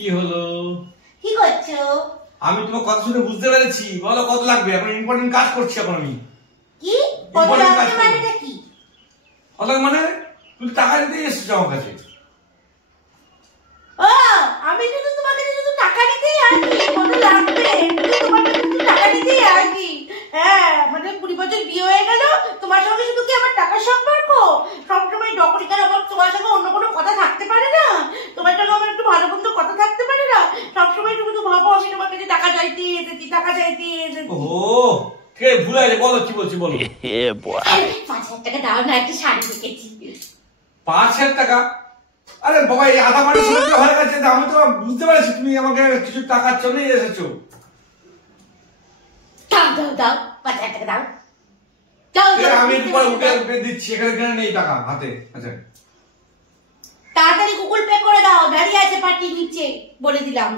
কি হলো? কি করছো? আমি তোমার কথা শুনে বুঝতে পেরেছি। বলো কত লাগবে? এখন ইম্পর্টেন্ট কাজ করছি এখন আমি। কি কত লাগবে মানেটা কি? কত মানে তুমি টাকা দিতে এসেছো আমার কাছে। ও আমি শুধু তোমাকে শুধু টাকা দিতেই আসি। কত লাগবে শুধু তোমার কাছে শুধু টাকা দিতেই আসি। হ্যাঁ মানে 20 বছর বিয়ে হয়ে গেল, তোমার সঙ্গে শুধু কি আমার টাকার সম্পর্ক? সবসময় ডকরিকার আমার তোমার সঙ্গে অন্য কোনো কথা থাকতে পারে না? তোমার সঙ্গে আমার একটু ভালো মন্দ কথা থাকতে পারে না? সবসময় শুধু ভাবো আমি তোমার কাছে টাকা চাইতে এসেছি, টাকা চাইতে এসেছি। ও কে ভুলে গেছে? বলো কি বলছি বলো। 5,000 টাকা দাও না, একটা শাড়ি দেখেছি। 5,000 টাকা? আরে বাবা এই আধা মাটি সময় হয়ে গেছে। আমি তো বুঝতে পারছি তুমি আমাকে কিছু টাকার জন্যই এসেছো। দাও দাও দাও 5,000 টাকা দাও। আমি তোমার উঠে দিচ্ছি, এখানে নেই টাকা হাতে। আচ্ছা তাড়াতাড়ি গুগল পে করে দাও, দাঁড়িয়ে আছে পার্টি নিচে, বলে দিলাম।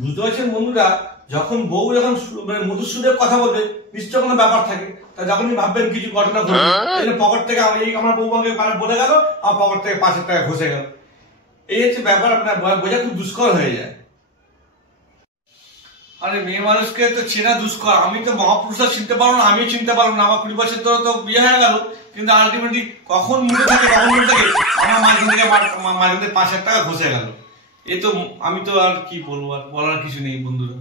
বুঝতে পারছেন বন্ধুরা, যখন বউ যখন মানে মধুর সুরে কথা বলবে নিশ্চয় কোনো ব্যাপার থাকে। তা যখনই ভাববেন কিছু ঘটনা ঘটবে, পকেট থেকে আমার বউ আমাকে বলে গেল, আমার পকেট থেকে 5,000 টাকা ঘষে গেল। এই হচ্ছে ব্যাপার। আপনার বোঝা খুব দুষ্কর হয়ে যায়। আরে মেয়ে মানুষকে তো চেনা দুষ্কর। আমি তো মহাপুরুষরা চিনতে পারবো না, আমিও চিনতে পারবো না। আমার 20 বছর ধরে তো বিয়ে হয়ে গেল, কিন্তু আলটিমেটলি কখন মুখে থাকে কখন মুখে থাকে আমার মাঝে থেকে 5,000 টাকা ঘষে গেল। এ তো আমি তো আর কি বলবো, আর বলার কিছু নেই বন্ধুরা।